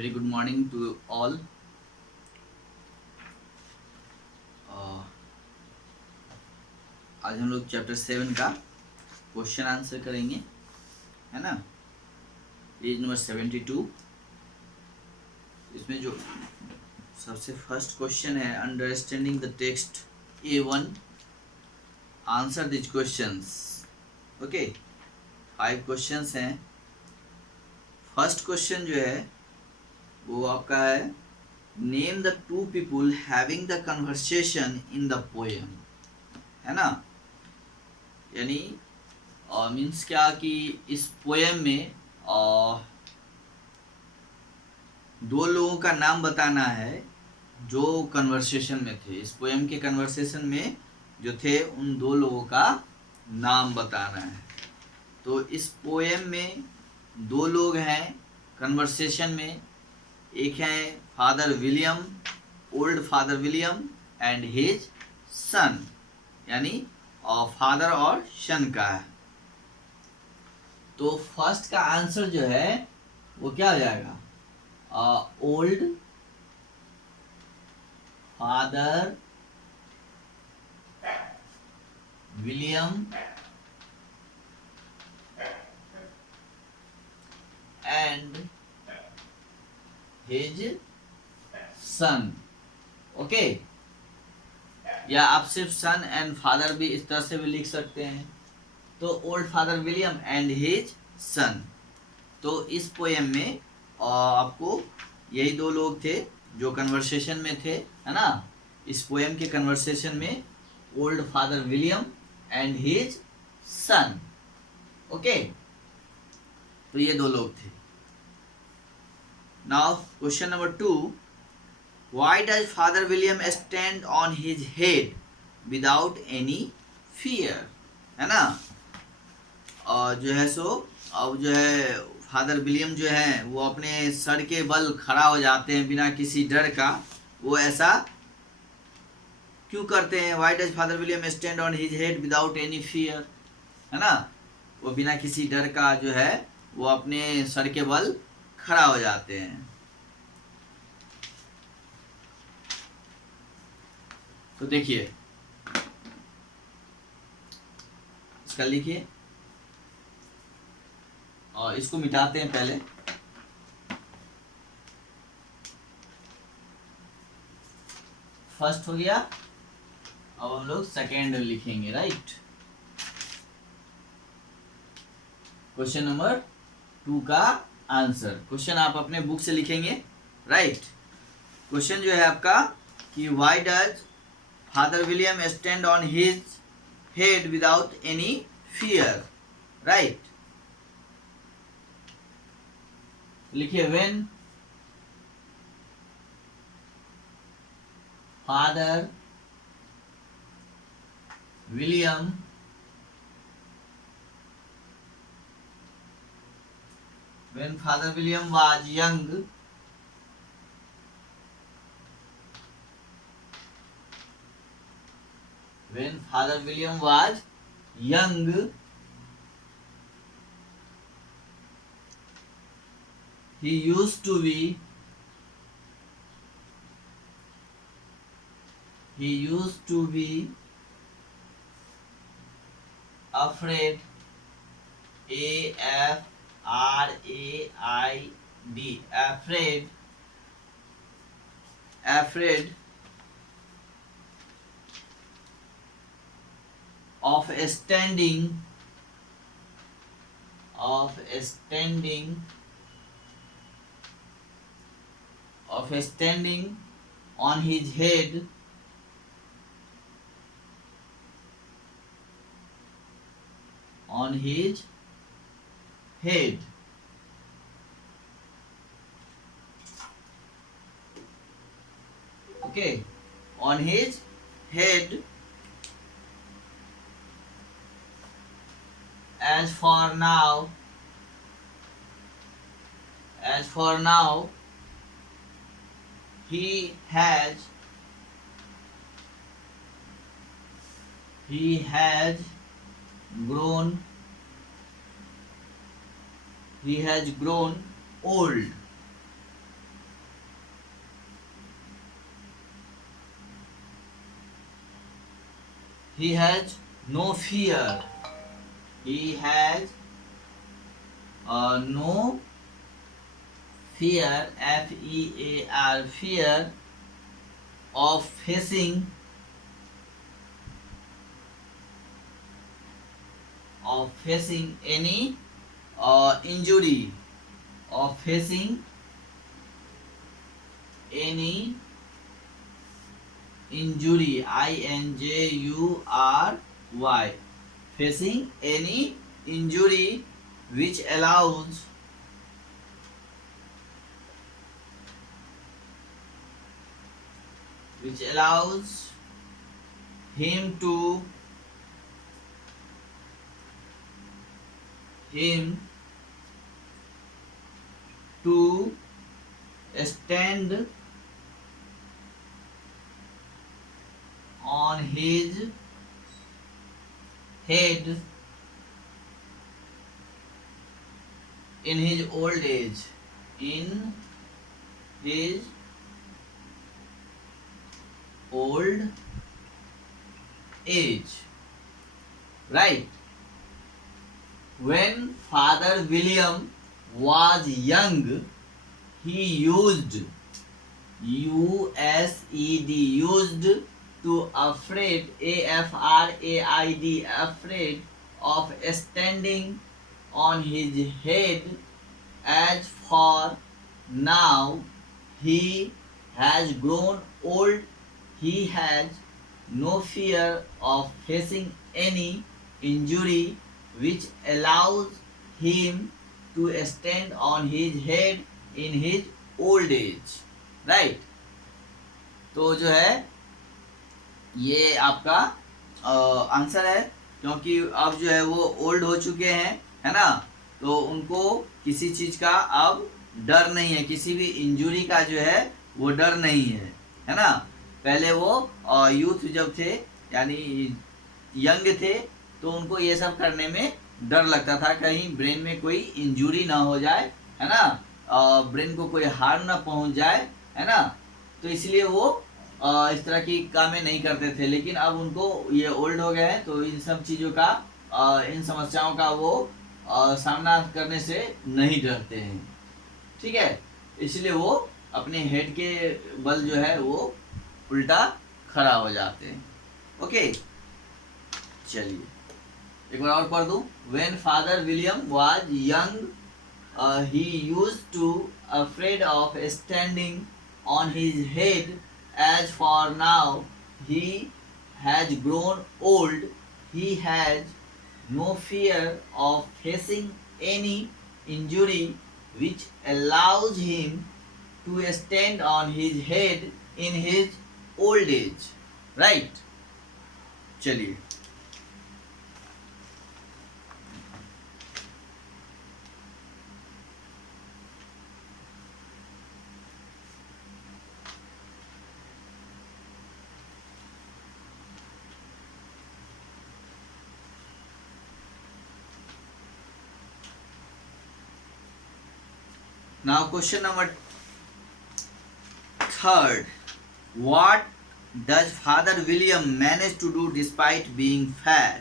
Very good morning to all. आज हम लोग चैप्टर 7 का क्वेश्चन आंसर करेंगे, है ना। Page number 72। इसमें जो सबसे फर्स्ट क्वेश्चन है, understanding the text A1, answer this questions. Okay, 5 questions हैं। फर्स्ट क्वेश्चन जो है वो आपका है, name the 2 people having the conversation in the poem, है ना। यानी मीन्स क्या कि इस पोएम में दो लोगों का नाम बताना है जो कन्वर्सेशन में थे। इस पोएम के कन्वर्सेशन में जो थे उन दो लोगों का नाम बताना है। तो इस पोएम में दो लोग हैं कन्वर्सेशन में। एक है father William, old father William and his son, यानी फादर और सन का है। तो फर्स्ट का आंसर जो है वो क्या हो जाएगा, old father William and his son. Okay, या आप सिर्फ सन एंड फादर भी इस तरह से भी लिख सकते हैं। तो old father William and his son. तो इस पोएम में आपको यही दो लोग थे जो कन्वर्सेशन में थे, है ना। इस पोएम के कन्वर्सेशन में old father William and his son. Okay, तो ये दो लोग थे। Now question number 2, why does father William stand on his head without any fear, है ना। और जो है सो अब जो है फादर विलियम जो है वो अपने सर के बल खड़ा हो जाते हैं बिना किसी डर का। वो ऐसा क्यों करते हैं? Why does father William stand on his head without any fear, है ना। वो बिना किसी डर का जो है वो अपने सर के बल खड़ा हो जाते हैं। तो देखिए, इसका लिखिए और इसको मिटाते हैं पहले। फर्स्ट हो गया, अब हम लोग सेकेंड लिखेंगे, राइट। क्वेश्चन नंबर 2 का आंसर, क्वेश्चन आप अपने बुक से लिखेंगे, राइट। क्वेश्चन जो है आपका कि why does father William stand on his head without any fear, right. लिखिए, when father William was young, when Father William was young, he used to be afraid, AFRAID, afraid of standing on his head okay, on his head. As for now, he has grown old. He has no fear. He has no fear, F-E-A-R, fear of facing any injury, of facing any injury, I-N-J-U-R-Y, facing any injury which allows him to stand on his head in his old age. In his old age, right? When Father William was young, he used, U-S-E-D, used to afraid, A-F-R-A-I-D, afraid of standing on his head. As for now, he has grown old. He has no fear of facing any injury which allows him to stand on his head in his old age, right? तो जो है ये आपका answer है, क्योंकि अब जो है वो ओल्ड हो चुके हैं, है ना, तो उनको किसी चीज का अब डर नहीं है, किसी भी इंजुरी का जो है वो डर नहीं है ना। पहले वो यूथ जब थे, यानी यंग थे, तो उनको ये सब करने में डर लगता था, कहीं ब्रेन में कोई इंजुरी ना हो जाए, है ना, ब्रेन को कोई हार्म ना पहुंच जाए, है ना, तो इसलिए वो इस तरह की कामें नहीं करते थे। लेकिन अब उनको ये ओल्ड हो गए हैं, तो इन सब चीज़ों का, इन समस्याओं का वो सामना करने से नहीं डरते हैं, ठीक है। इसलिए वो अपने हेड के बल जो है वो उल्टा खड़ा हो जाते हैं। ओके, चलिए एक बार और पढ़ दूं। When Father William was young, he used to afraid of standing on his head. As for now, he has grown old. He has no fear of facing any injury which allows him to stand on his head in his old age. Right? चलिए now question number 3rd. What does Father William manage to do despite being fat?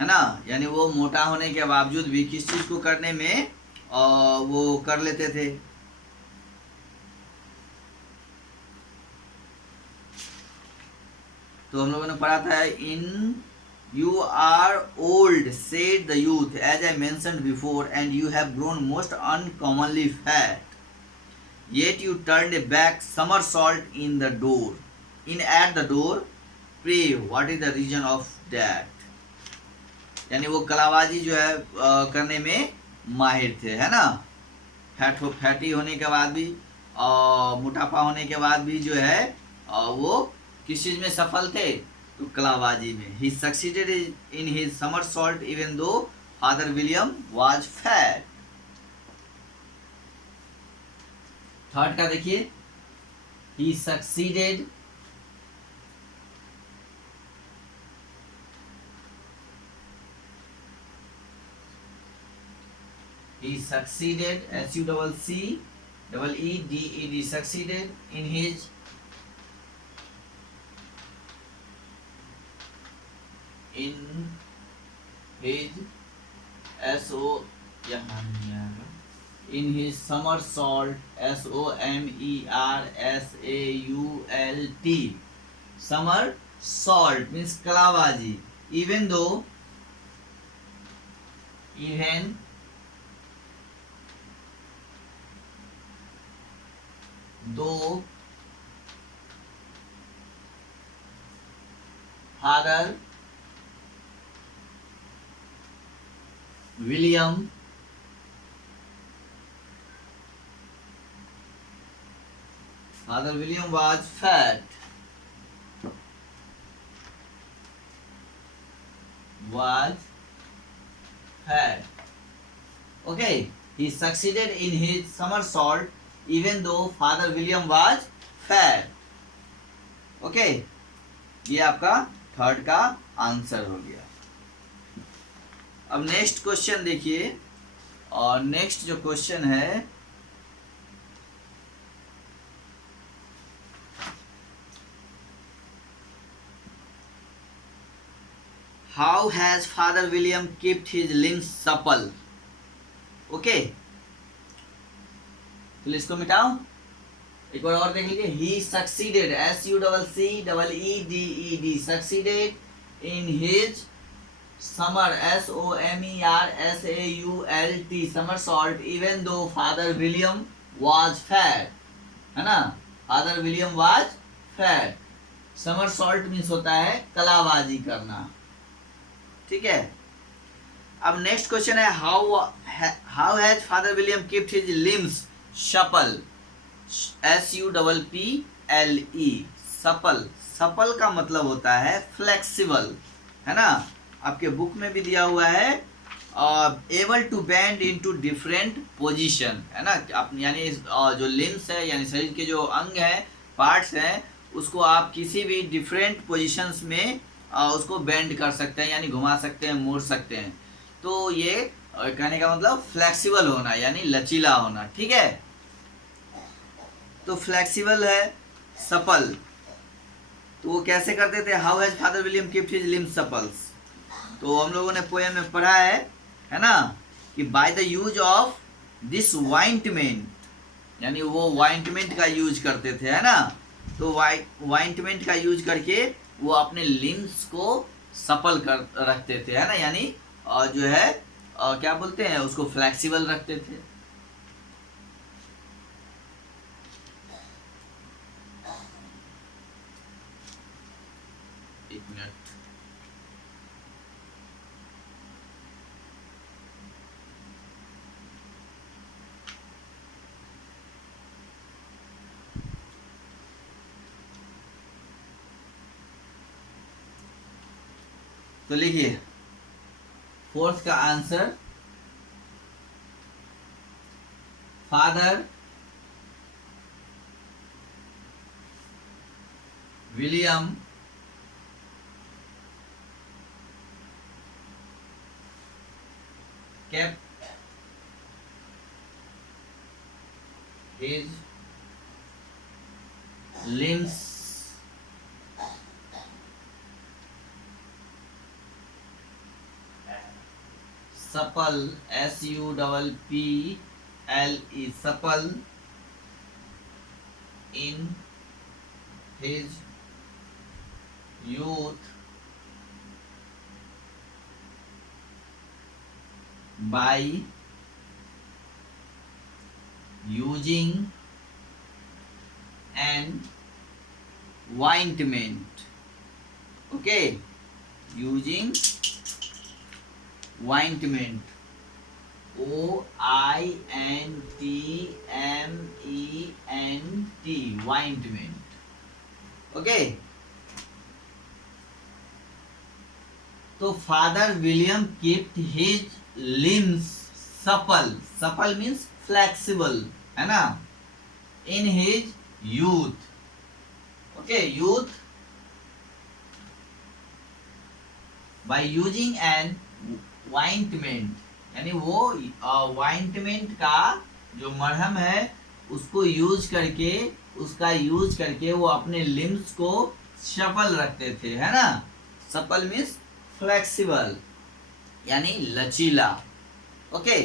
है ना, यानी वो मोटा होने के बावजूद भी किस चीज को करने में वो कर लेते थे। तो हम लोगों ने पढ़ा था, इन You are old, said the youth, as I mentioned before, and you have grown most uncommonly fat. Yet you turned a back somersault in the door. At the door. Pray, what is the reason of that? यानी वो कलाबाजी जो है करने में माहिर थे, है ना। फैटी होने के बाद भी, मोटापा होने के बाद भी जो है वो किस चीज में सफल थे, तो कलाबाजी में। He succeeded in his somersault even though Father William was fat. Third का देखिए, he succeeded S-U-C-C-E-D-E-D, succeeded in his in his SO यहाँ नहीं आएगा, इन हिज somersault SOMERSAULT, somersault means कलाबाजी, even though father William was fat, okay, he succeeded in his somersault even though Father William was fat. Okay, ये आपका third का answer हो गया। अब नेक्स्ट क्वेश्चन देखिए, और नेक्स्ट जो क्वेश्चन है how has father William kept his limbs supple. Okay, तो इसको मिटाओ, एक बार और देख लीजिए। He succeeded, SUCCEEDED, succeeded in his somersault SOMERSAULT, somersault even though father William was fat, है ना, father William was fat. Somersault means होता है कलाबाजी करना, ठीक है। अब नेक्स्ट क्वेश्चन है how has father William kept his limbs supple, SUPPLE, supple. Supple का मतलब होता है फ्लेक्सिबल, है ना, आपके बुक में भी दिया हुआ है, able to bend into different position, है ना, आप यानी जो लिम्स है यानी शरीर के जो अंग हैं, पार्ट्स हैं, उसको आप किसी भी डिफरेंट पोजीशंस में उसको बेंड कर सकते हैं, यानी घुमा सकते हैं, मोड़ सकते हैं। तो ये कहने का मतलब फ्लेक्सिबल होना यानी लचीला होना, ठीक है। तो फ्लेक्सिबल है सपल, तो वो कैसे करते थे, how has father William kept his limbs supples. तो हम लोगों ने पोएम में पढ़ा है ना, कि by the use of this ointment, यानी वो वाइंटमेंट का यूज करते थे, है ना। तो वाइंटमेंट का यूज करके वो अपने लिम्स को सपल कर रखते थे, है ना, यानी जो है क्या बोलते हैं उसको, फ्लेक्सिबल रखते थे। एक मिनट, तो लिखिए फोर्थ का answer, father William kept his limbs supple, SUPPLE, supple in his youth by using an ointment, okay, using ointment, OINTMENT, ointment, okay। तो father William kept his limbs supple, supple means flexible, है ना, in his youth, okay, youth by using an ointment, यानी वो वाइंटमेंट का जो मरहम है उसको यूज करके, उसका यूज करके वो अपने लिम्स को सपल रखते थे, है ना। सपल मीन्स फ्लेक्सिबल यानी लचीला। ओके,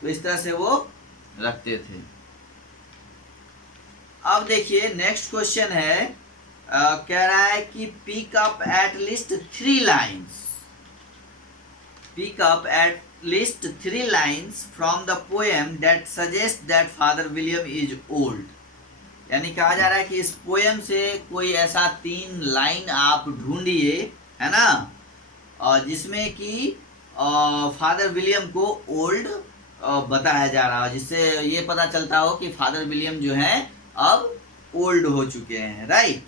तो इस तरह से वो रखते थे। अब देखिए नेक्स्ट क्वेश्चन है, कह रहा है कि pick up at least 3 lines, pick up at least 3 lines from the poem that suggest that Father William is old। यानी कहा जा रहा है कि इस पोएम से कोई ऐसा 3 लाइन आप ढूंढिए, है ना, जिसमें कि फादर विलियम को ओल्ड बताया जा रहा है, जिससे ये पता चलता हो कि फादर विलियम जो है अब ओल्ड हो चुके हैं। राइट,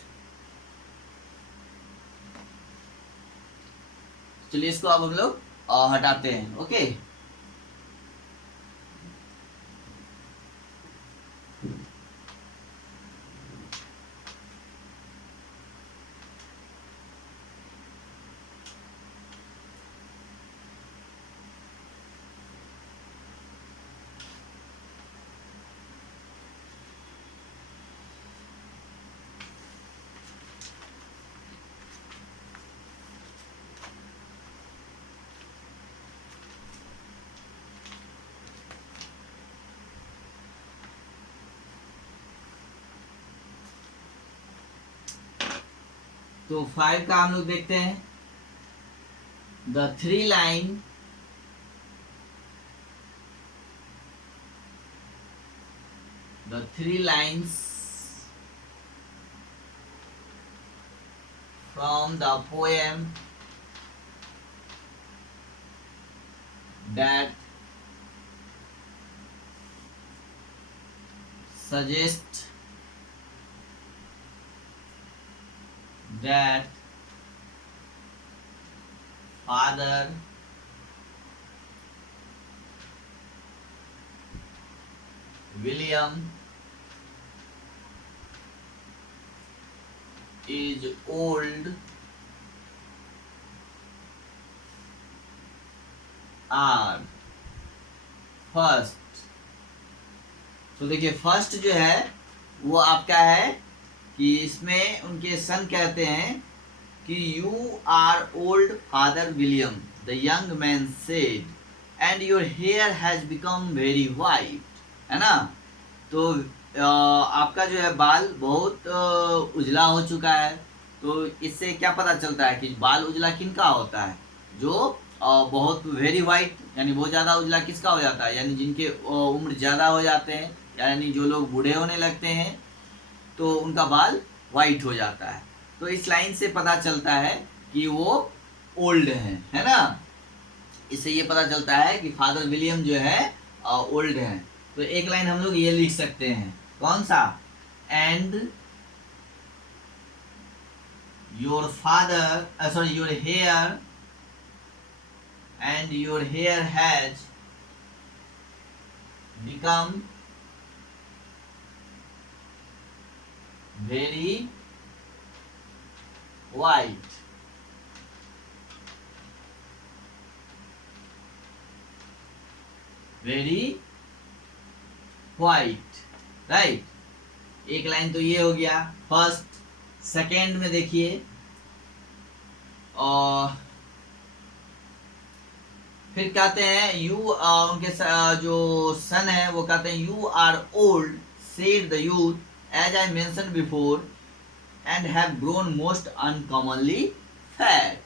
चलिए इसको अब हम लोग हटाते हैं। ओके, तो 5 का हम लोग देखते हैं। The 3 line the 3 lines from the poem that suggest that Father William is old are first. तो देखिए फर्स्ट जो है वो आपका है कि इसमें उनके सन कहते हैं कि you are old father William, the young man said, and your hair has become very white, है ना। तो आपका जो है बाल बहुत उजला हो चुका है। तो इससे क्या पता चलता है कि बाल उजला किनका होता है, जो बहुत वेरी वाइट यानी बहुत ज़्यादा उजला किसका हो जाता है, यानी जिनके उम्र ज़्यादा हो जाते हैं, यानी जो लोग बूढ़े होने लगते हैं तो उनका बाल वाइट हो जाता है। तो इस लाइन से पता चलता है कि वो ओल्ड हैं, है ना। इससे ये पता चलता है कि फादर विलियम जो है ओल्ड हैं। तो एक लाइन हम लोग ये लिख सकते हैं, कौन सा, and your father sorry your hair and your hair has become very white, very white, right. एक लाइन तो ये हो गया फर्स्ट। सेकेंड में देखिए और फिर कहते हैं यू उनके जो सन है वो कहते हैं you are old said the youth as I mention before and have grown most uncommonly fat,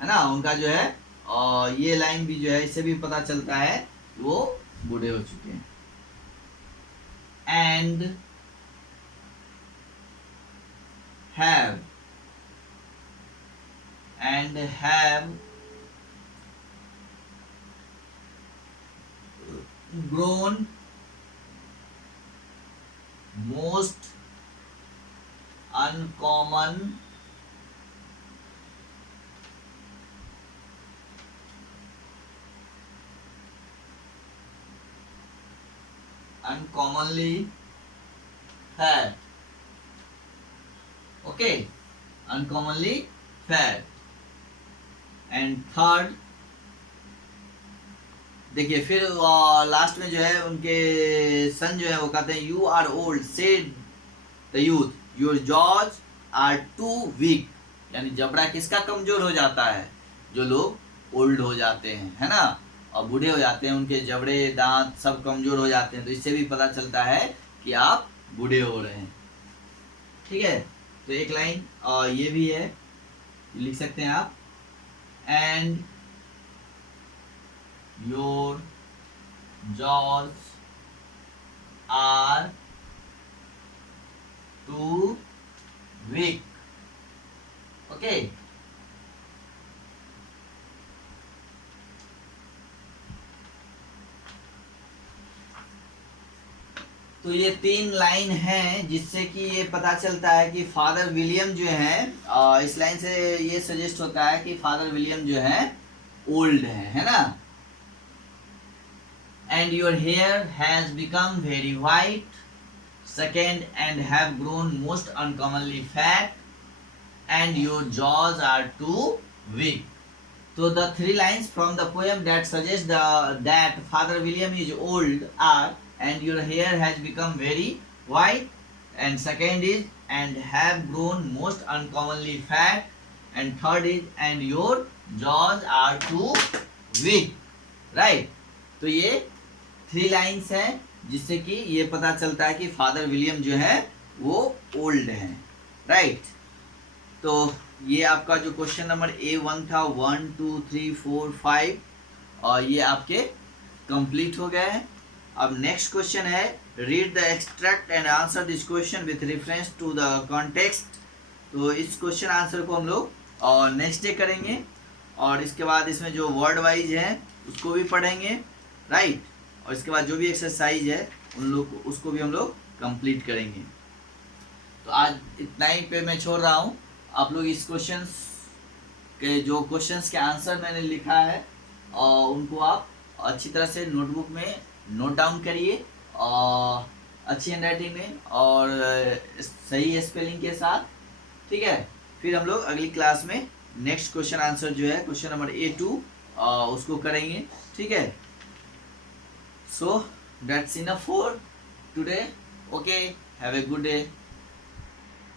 है ना। उनका जो है ये लाइन भी जो है इससे भी पता चलता है वो बूढ़े हो चुके हैं। And have grown most uncommonly fat, okay, uncommonly fat। And third देखिए फिर लास्ट में जो है उनके सन जो है वो कहते हैं you are old said the youth your jaws are too weak, यानी जबड़ा किसका कमजोर हो जाता है, जो लोग ओल्ड हो जाते हैं, है ना, और बूढ़े हो जाते हैं, उनके जबड़े दांत सब कमजोर हो जाते हैं, तो इससे भी पता चलता है कि आप बूढ़े हो रहे हैं। ठीक है, तो एक लाइन और ये भी है, लिख सकते हैं आप, and your jaws are too weak. Okay, तो ये 3 लाइन है जिससे कि ये पता चलता है कि फादर विलियम जो है, इस लाइन से ये सजेस्ट होता है कि फादर विलियम जो है ओल्ड है ना। And your hair has become very white, second and have grown most uncommonly fat, and your jaws are too weak. So the 3 lines from the poem that suggest that Father William is old are, and your hair has become very white, and second is, and have grown most uncommonly fat, and third is, and your jaws are too weak, right? तो ये 3 lines हैं जिससे कि ये पता चलता है कि फादर विलियम जो है वो ओल्ड है, राइट? तो ये आपका जो क्वेश्चन नंबर A1 था, 1 2 3 4 5, और ये आपके कंप्लीट हो गए हैं। अब नेक्स्ट क्वेश्चन है, read the extract and answer this question with reference to the context. तो इस क्वेश्चन आंसर को हम लोग और नेक्स्ट डे करेंगे, और इसके बाद इसमें जो वर्ड वाइज है उसको भी पढ़ेंगे, राइट? और इसके बाद जो भी एक्सरसाइज है उन लोग उसको भी हम लोग कंप्लीट करेंगे। तो आज इतना ही पे मैं छोड़ रहा हूँ। आप लोग इस क्वेश्चंस के जो क्वेश्चंस के आंसर मैंने लिखा है और उनको आप अच्छी तरह से नोटबुक में नोट डाउन करिए, और अच्छी हैंडराइटिंग में और सही स्पेलिंग के साथ, ठीक है? फिर हम लोग अगली क्लास में नेक्स्ट क्वेश्चन आंसर जो है क्वेश्चन नंबर A2 उसको करेंगे, ठीक है? So that's enough for today. Okay, have a good day.